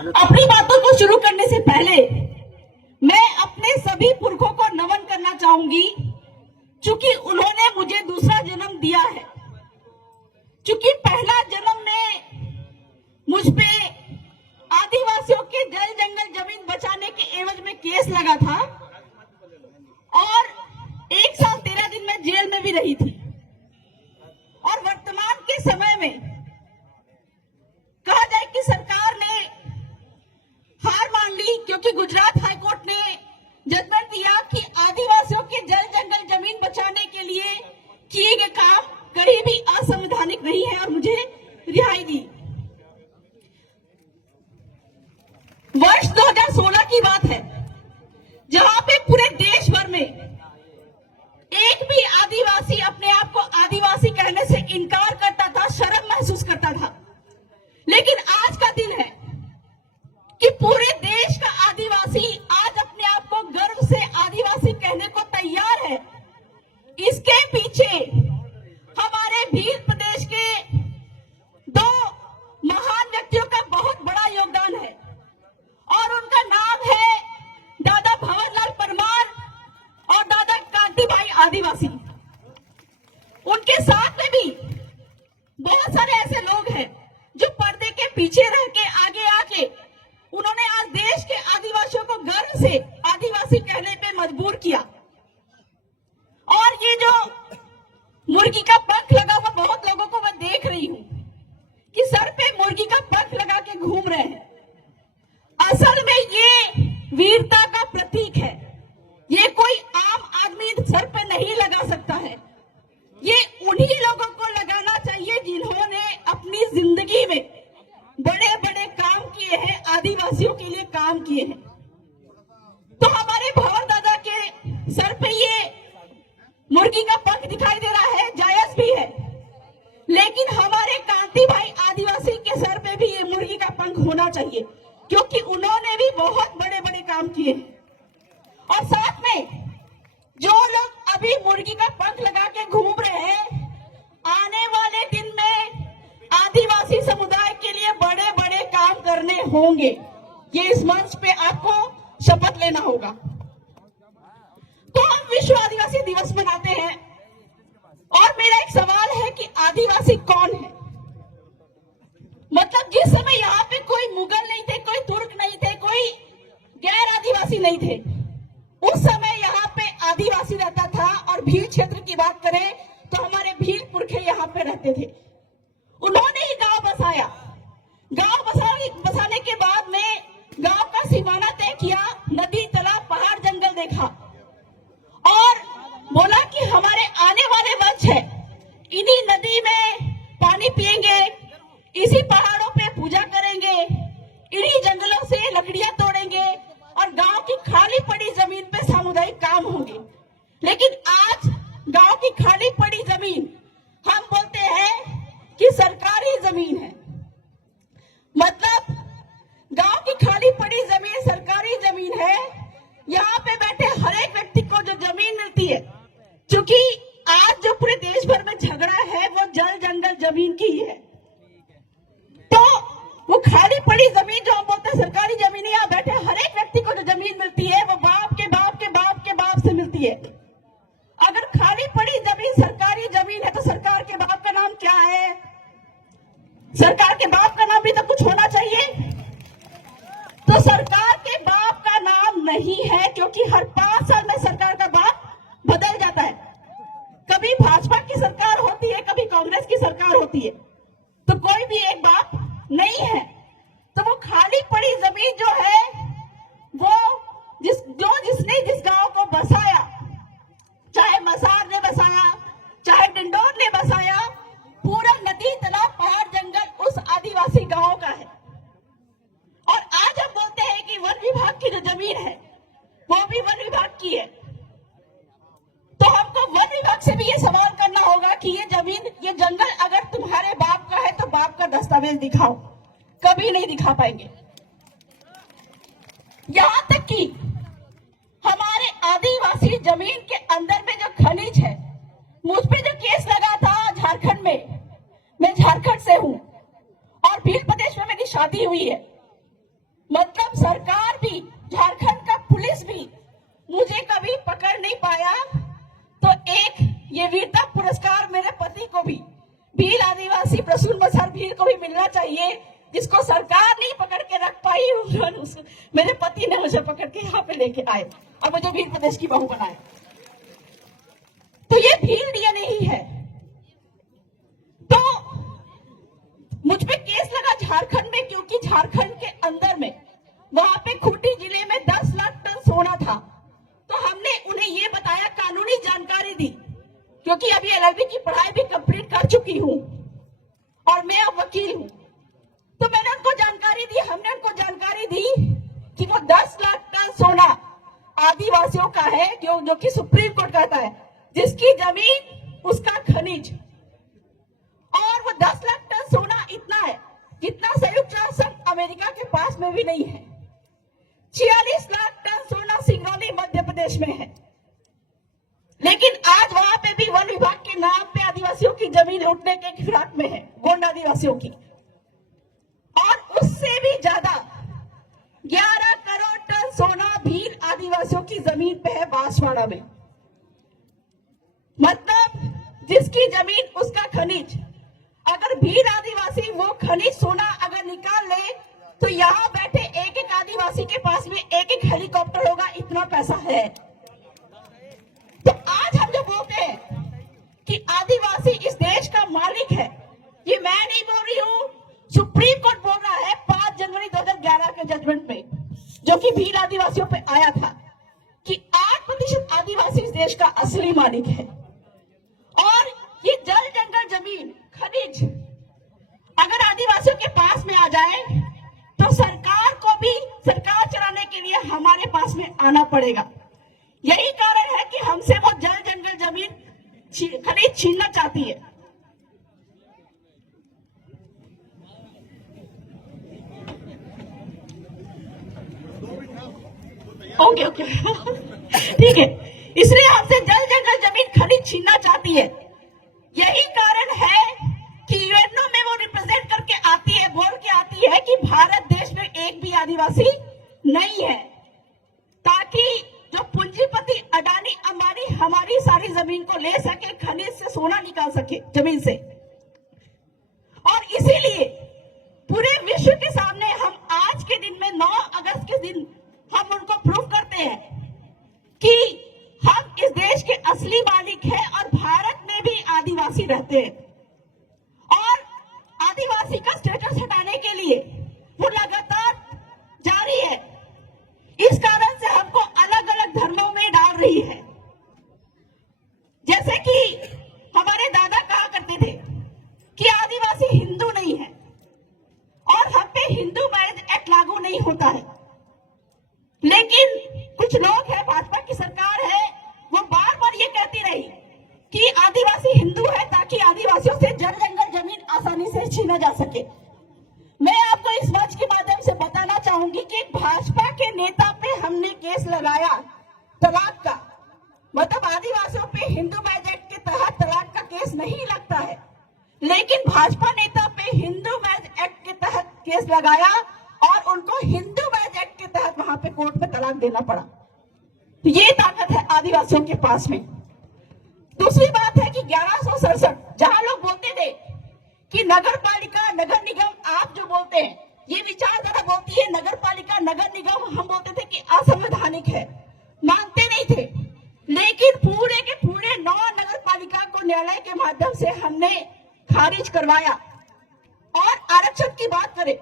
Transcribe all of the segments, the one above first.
अपनी बातों को शुरू करने से पहले मैं अपने सभी पुरखों को नमन करना चाहूंगी, क्योंकि उन्होंने मुझे दूसरा जन्म दिया है। क्योंकि पहला जन्म ने मुझ पे आदिवासियों के जल जंगल जमीन बचाने के एवज में केस लगा था और 1 साल 13 दिन में जेल में भी रही थी। और वर्तमान के समय में कहा जाए कि सरकार ने हार मान ली, क्योंकि गुजरात हाईकोर्ट ने जजमेंट दिया कि आदिवासियों के जल जंगल जमीन बचाने के लिए किए गए काम कहीं भी असंवैधानिक नहीं है और मुझे रिहाई दी। वर्ष 2016 की बात है, जहां पे पूरे देश भर में एक भी आदिवासी अपने आप को आदिवासी कहने से इनकार करता था, शर्म महसूस करता था। लेकिन आज का दिन है कि पूरे देश का आदिवासी आज अपने आप को गर्व से आदिवासी कहने को तैयार है। इसके पीछे हमारे भील प्रदेश के 2 महान व्यक्तियों का बहुत बड़ा योगदान है और उनका नाम है दादा भंवरलाल परमार और दादा कांति भाई आदिवासी। उनके साथ में भी बहुत सारे ऐसे लोग हैं जो पर्दे के पीछे रह के आगे आके उन्होंने आज देश के आदिवासियों को गर्व से आदिवासी कहने पे मजबूर किया। और ये जो मुर्गी का पंख लगा हुआ बहुत लोगों को मैं देख रही हूं कि सर पे मुर्गी का पंख लगा के घूम रहे हैं। असल में ये वीरता का प्रतीक है। ये कोई आम आदमी सर पे नहीं लगा सकता है। ये उन्हीं लोगों को लगाना चाहिए जिन्होंने अपनी जिंदगी में बड़े बड़े काम किए हैं, आदिवासियों के लिए काम किए हैं। तो हमारे भंवर दादा के सर पे ये मुर्गी का पंख दिखाई दे रहा है, जायज भी है। लेकिन हमारे कांति भाई आदिवासी के सर पे भी ये मुर्गी का पंख होना चाहिए, क्योंकि उन्होंने भी बहुत बड़े बड़े काम किए हैं। और साथ में जो लोग अभी मुर्गी का पंख लगा के घूम रहे हैं, आने वाले दिन में आदिवासी समुदाय के लिए बड़े बड़े काम करने होंगे। ये इस मंच पे आपको शपथ लेना होगा। तो हम विश्व आदिवासी दिवस मनाते हैं और मेरा एक सवाल है कि आदिवासी कौन है? मतलब जिस समय यहाँ पे कोई मुगल नहीं थे, कोई तुर्क नहीं थे, कोई गैर आदिवासी नहीं थे, उस समय यहाँ पे आदिवासी रहता था। और भील क्षेत्र की बात करें तो हमारे भील पुरखे यहाँ पे रहते थे। उन्होंने ही गांव बसाया। गांव बसाने के बाद में गांव का सीमाना तय किया, नदी, तालाब, पहाड़, जंगल देखा और बोला कि हमारे आने वाले वंश है, इन्हीं नदी में पानी पिएंगे, इसी पहाड़ों पे पूजा करेंगे, इन्हीं जंगलों से लकड़ियां तोड़ेंगे और गांव की खाली पड़ी जमीन पे सामुदायिक काम होंगे। लेकिन आज गांव की खाली पड़ी जमीन हम बोलते हैं कि सरकारी जमीन है। मतलब गांव की खाली पड़ी जमीन सरकारी जमीन है। यहाँ पे बैठे हर एक व्यक्ति को जो जमीन मिलती है, क्योंकि आज जो पूरे देश भर में झगड़ा है वो जल जंगल जमीन की ही है। तो वो खाली पड़ी जमीन जो हम बोलते हैं सरकारी जमीन, यहाँ बैठे हर एक व्यक्ति को जो जमीन मिलती है वो बाप के बाप के बाप के बाप से मिलती है। अगर खाली पड़ी जमीन सरकारी जमीन है तो सरकार के बाप का नाम क्या है? सरकार के बाप का नाम भी तो कुछ होना चाहिए। तो सरकार के बाप का नाम नहीं है, क्योंकि हर 5 साल में सरकार का बाप बदल जाता है। कभी भाजपा की सरकार होती है, कभी कांग्रेस की सरकार होती है, तो कोई भी एक बाप नहीं है। तो वो खाली पड़ी जमीन जो है वो जिसने जिस गांव को बसाया, चाहे मसार ने बसाया, चाहे डिंडोर ने बसाया, पूरा नदी, तालाब, पहाड़, जंगल उस आदिवासी गांव का है। और आज हम बोलते हैं कि वन विभाग की जो जमीन है वो भी वन विभाग की है। तो हमको वन विभाग से भी ये सवाल करना होगा कि ये जमीन, ये जंगल अगर तुम्हारे बाप का है तो बाप का दस्तावेज दिखाओ। कभी नहीं दिखा पाएंगे। यहां तक कि हमारे आदिवासी जमीन के अंदर में जो खनिज है, मुझ पे जो केस लगा था झारखंड में, मैं झारखंड से हूं और भील प्रदेश में मेरी शादी हुई है। मतलब सरकार भी, झारखंड का पुलिस भी मुझे कभी पकड़ नहीं पाया। तो एक ये वीरता पुरस्कार मेरे पति को भी, भील आदिवासी प्रसून बसर भील को भी मिलना चाहिए, जिसको सरकार नहीं पकड़ के रख पाई, मेरे पति ने मुझे पकड़ के यहाँ पे लेके आए और मुझे भील प्रदेश की बहू बनाए। तो ये भील डीएनए ही है। तो मुझ पे केस लगा झारखंड में, क्योंकि झारखंड के अंदर में वहां पे खूंटी जिले में 10 लाख टन सोना था। तो हमने उन्हें ये बताया, कानूनी जानकारी दी, क्योंकि अभी एलएलबी की पढ़ाई भी कंप्लीट कर चुकी हूं और मैं अब वकील हूं। तो मैंने उनको जानकारी दी, हमने उनको जानकारी दी कि वो 10 लाख टन सोना आदिवासियों का है, जो कि सुप्रीम कोर्ट कहता है, जिसकी जमीन उसका खनिज। और वो 10 लाख टन सोना इतना है जितना संयुक्त राष्ट्र संघ अमेरिका के पास में भी नहीं है। 46 लाख टन सोना सिंगरौली मध्य प्रदेश में है। लेकिन आज वहां पे भी वन विभाग के नाम पे आदिवासियों की जमीन लूटने के फिराक में है, गोंड आदिवासियों की। और उससे भी ज्यादा 11 करोड़ टन सोना भील आदिवासियों की जमीन पे है, बांसवाड़ा में। मतलब जिसकी जमीन उसका खनिज। अगर भील आदिवासी वो खनिज सोना अगर निकाल ले तो यहाँ बैठे एक एक आदिवासी के पास में एक एक हेलीकॉप्टर होगा, इतना पैसा है। तो आज हम जो बोलते हैं कि आदिवासी इस देश का मालिक है, ये मैं नहीं बोल रही हूँ, सुप्रीम कोर्ट बोल रहा है 5 जनवरी 2011 के जजमेंट में, जो कि भील आदिवासियों पे आया था, कि 8% आदिवासी इस देश का असली मालिक है। और ये जल जंगल जमीन खनिज अगर आदिवासियों के पास में आ जाए तो सरकार को भी सरकार चलाने के लिए हमारे पास में आना पड़ेगा। यही कारण है कि हमसे वो जल जंगल जमीन खनिज छीनना चाहती है। ओके ठीक है, इसलिए हमसे जल जंगल जमीन खनिज छीनना चाहती है। यही कारण है कि यूएनओ में वो रिप्रेजेंट करके आती है, बोल के आती है कि भारत देश में एक भी आदिवासी नहीं है, ताकि जो पूंजीपति अडानी अंबानी हमारी सारी जमीन को ले सके, खनिज से सोना निकाल सके जमीन से। और इसीलिए पूरे विश्व के सामने हम आज के दिन में 9 अगस्त के दिन हम उनको प्रूव करते हैं कि हम इस देश के असली मालिक हैं और भारत में भी आदिवासी रहते हैं। और आदिवासी का स्टेटस हटाने के लिए वो लगातार जारी है। इस कारण से हमको अलग अलग धर्मों में डाल रही है। जैसे कि हमारे दादा कहा करते थे कि आदिवासी हिंदू नहीं है और हम पे हिंदू मैरिज एक्ट लागू नहीं होता है। लेकिन कुछ लोग हैं, भाजपा की सरकार है, वो बार बार ये कहती रही कि आदिवासी हिंदू है ताकि आदिवासियों से जल जंगल जमीन आसानी से छीना जा सके। मैं आपको इस मंच के माध्यम से बताना चाहूंगी कि भाजपा के नेता पे हमने केस लगाया तलाक का। मतलब आदिवासियों पे हिंदू मैरिज एक्ट के तहत तलाक का केस नहीं लगता है, लेकिन भाजपा नेता पे हिंदू मैरिज एक्ट के तहत केस लगाया और उनको हिंदू मैरिज एक्ट के तहत वहां पे कोर्ट में तलाक देना पड़ा। तो ये ताकत है आदिवासियों के पास में। दूसरी बात है कि 1167 जहां लोग बोलते थे कि नगर पालिका नगर निगम, आप जो बोलते हैं ये विचारधारा बोलती है नगर पालिका नगर निगम, हम बोलते थे कि असंवैधानिक है, मानते नहीं थे। लेकिन पूरे के पूरे 9 नगर पालिका को न्यायालय के माध्यम से हमने खारिज करवाया। और आरक्षण की बात करें,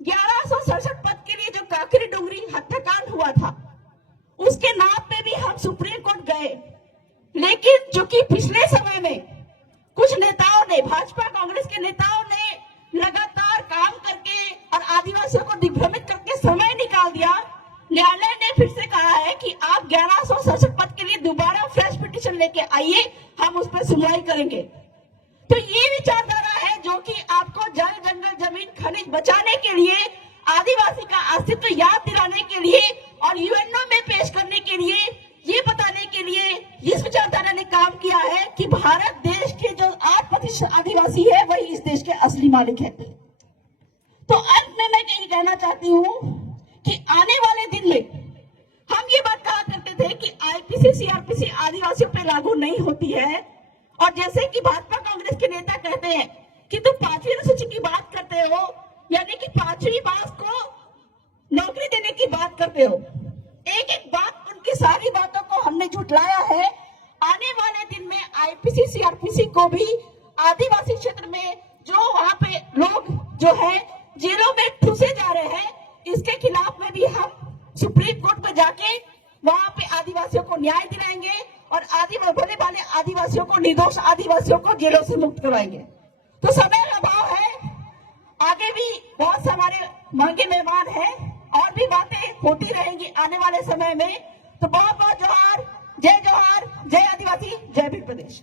1167 पद के लिए जो काकरी डुंगरी हत्याकांड हुआ था उसके नाम पे भी हम सुप्रीम कोर्ट गए। लेकिन चूंकि पिछले समय में कुछ नेताओं ने, भाजपा कांग्रेस के नेताओं ने लगातार काम करके और आदिवासियों को दिग्भ्रमित करके समय निकाल दिया, न्यायालय ने फिर से कहा है कि आप 1167 पद के लिए दोबारा फ्रेश पिटीशन लेके आइए, हम उस पर सुनवाई करेंगे। तो ये विचारधारा है जो कि आपको जल जंगल जमीन खनिज बचाने के लिए, आदिवासी का अस्तित्व याद दिलाने के लिए और यूएनओ में पेश करने के लिए, ये बताने के लिए इस विचारधारा ने काम किया है कि भारत देश के जो 8% आदिवासी है वही इस देश के असली मालिक है। तो अंत में मैं यही कहना चाहती हूँ आने वाले दिन में हम ये बात कहा करते थे कि आईपीसी सीआरपीसी आदिवासियों पे लागू नहीं होती है, और जैसे कि भाजपा कांग्रेस के नेता कहते हैं कि तुम 5वीं अनुसूची की बात करते हो, यानी कि 5वीं बात को नौकरी देने की बात करते हो। एक एक बात, उनकी सारी बातों को हमने झुठलाया है। आने वाले दिन में आईपीसी सीआरपीसी को भी आदिवासी क्षेत्र में जो वहां पे लोग जो है जेलों में ठूसे जा रहे हैं, इसके खिलाफ में भी हम सुप्रीम कोर्ट में जाके वहां पे आदिवासियों को न्याय दिलाएंगे और भले वाले आदिवासियों को, निर्दोष आदिवासियों को जेलों से मुक्त करवाएंगे। तो समय का अभाव है, आगे भी बहुत हमारे महंगे मेहमान हैं और भी बातें होती रहेंगी आने वाले समय में। तो बहुत बहुत जोहार, जय आदिवासी, जय भील प्रदेश।